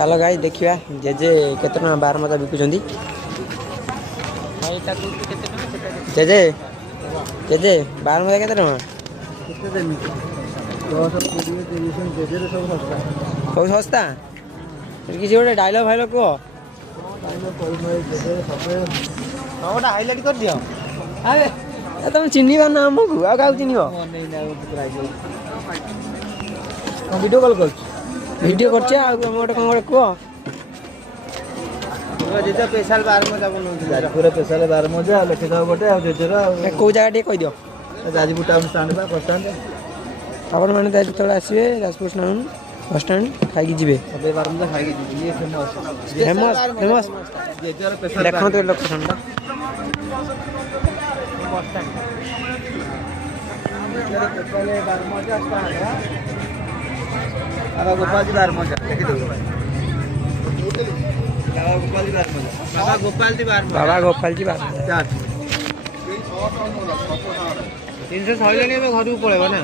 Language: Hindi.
चलो गाई देखा जेजे केते टका बारमजा बिकुचंदी जेजे जेजे बारमजा केते टका सब सस्ता किसी गोटे डायलॉग फाइलॉग कह गोटे हाइलाइट कर दियो तुम चिन्ह ना आमको आ चिन्ह वीडियो कॉल कर वीडियो कर तुम गोटे कौन गोटे कह जेजे स्पेशल बारमजा बनाऊँ पूरा स्पेशल बारमजा लिखिदेव गोटे जेजर कौ जगह टे कहीदिव जाजपुर टाउन स्टाण्ड बस स्टाण्ड आपण मैंने जो आसवे जाजपुर टाउन बस स्टाण्ड खाई जी बारमजा खाई फेमस फेमस देखते लोकेशन बाबा गोपाल जी बारमजा बाबा गोपाल जी 300 घर को पड़ेगा ना।